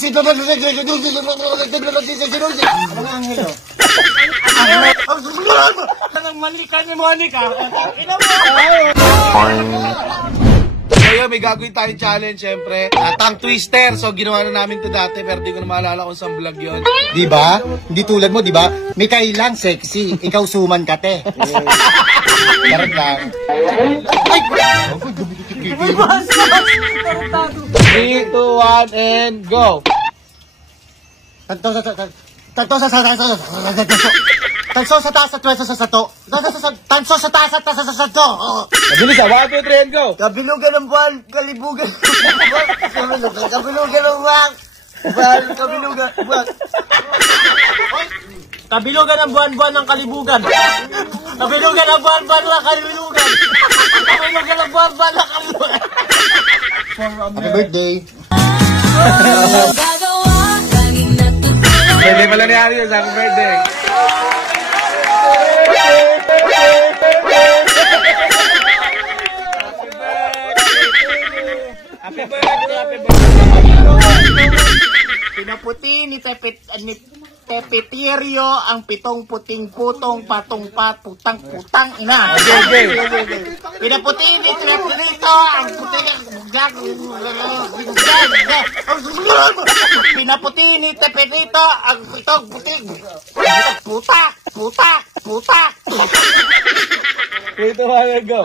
Mga anghel, oh. Anong manika ni Monica? Ina mo! So may gagawin tayong challenge syempre. Tongue twister. So ginawa na namin to dati pero di ko na maalala kung saan vlog yun. Diba? Hindi tulad mo, diba? May kailang sexy. Ikaw suman ka, te. Karag lang. Ay! 3, 2, 1, and go! Tanso sa taas at pwesto sa sato. Tanso sa taas at sa sato. Mabilis 1, 2, 3, and go! Kabilugan ng buwan, kalibugan. Kabilugan ng buwan. Kabilugan. Kabilugan ng buwan-buwan ng kalibugan. Kabilugan ng buwan-buwan ng kalibugan. Kabilugan ng buwan-buwan ng kalibugan. Happy birthday. Birthday pala ni Arius. Happy birthday! Happy birthday. Pinaputi ni Tepetirio ang 7 puting putong putang ina. Pinaputi ni Tepetirio ang Pinaputi ni Tepetirio ang 7 puting putak. 3, 2, 1, and go!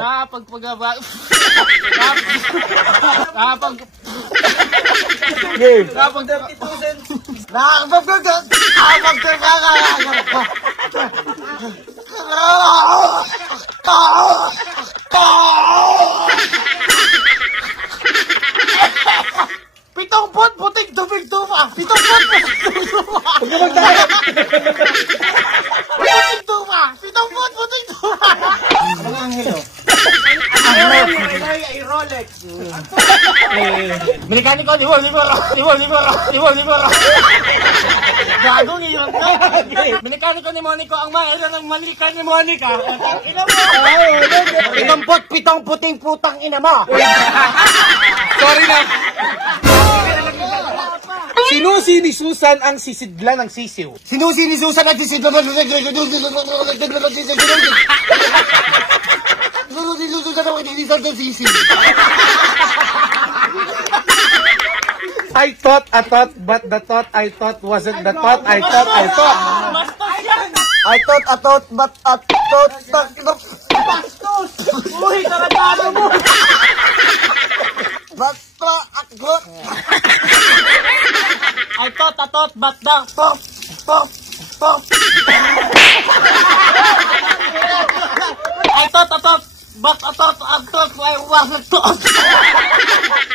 Pitong pot puting tubig tufa. Pitong pot puting tufa. Mga anghel, oh. Ay, Rolex. Mekaniko, libor. Gagong iyon ka. Mekaniko ni Monica ang maila ng malika ni Monica. Ina mo. 7 puting putang ina mo. Sorry na! Sinusi ni Susan ang sisidla ng sisiw. Sinusi ni Susan at sisid. I thought a thought, but the thought I thought wasn't the thought I thought I thought. Bastos yan. I thought a thought, but a thought. Bastos. Uy, tarantado mo. Basta akot. I thought, but the Pop. I thought, but I wasn't thought.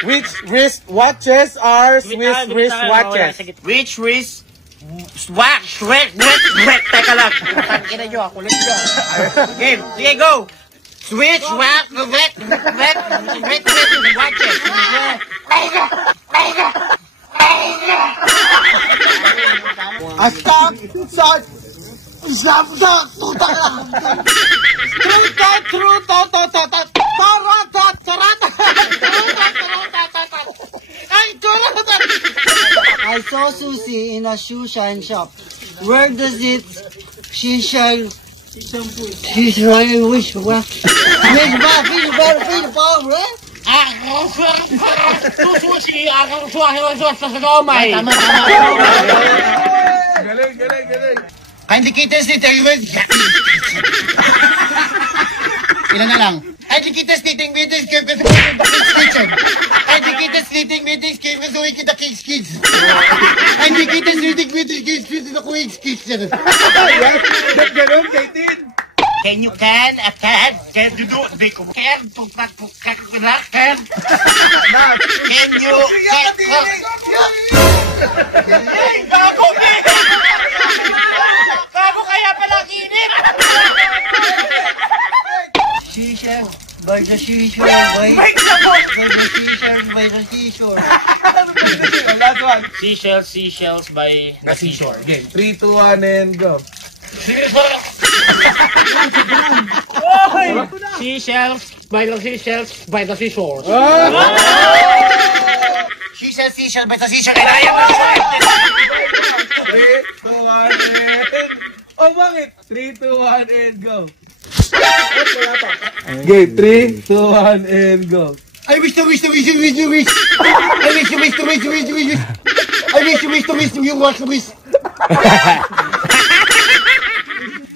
Which wrist watches are Swiss wristwatches? Which wrist? Wait. Teka lang. Tangina nyo, ako lang nyo. Game, sige, go. Switch, wet, watches. Stop. Puta lang. I saw Susie in a shoe shine shop. Where does it? She shine. She's running wish. What? Fish ball, right? Susi, sa gomay. Galing. Indicators ni Taylor. Ilan na lang? Indicators meeting meetings kaya gusto ko yung King's Kitchen. Indicators meeting meetings kaya gusto ko kita King's Kids. Indicators meeting meetings kaya gusto ko King's Kitchen. Ganon, Kaitin. Can you can you do it? Can you Gago kaya pala kinit. Shisha by the seashore, by the seashore. Last one. Seashells by the seashore. Game. 3, 2, 1, and go. Seashells by the seashore. She shall, she shall, basta she shall, kaya mo. 3, 2, 1, and... Oh, bakit? 3, 2, 1, and go. Okay, 3, 2, 1, and go. I wish to wish to wish to wish to wish. I wish to wish to wish to wish to wish. I wish to wish to wish to you want to wish.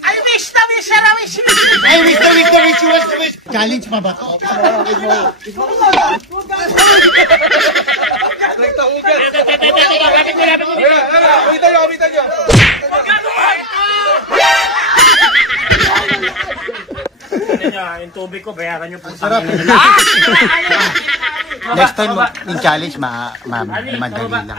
I wish na wish, I wish. I wish to wish to wish to wish to wish. Challenge pa ba to? Kumita nyo. Yung tubig ko, bayaran nyo po sa Next time yung challenge madali lang.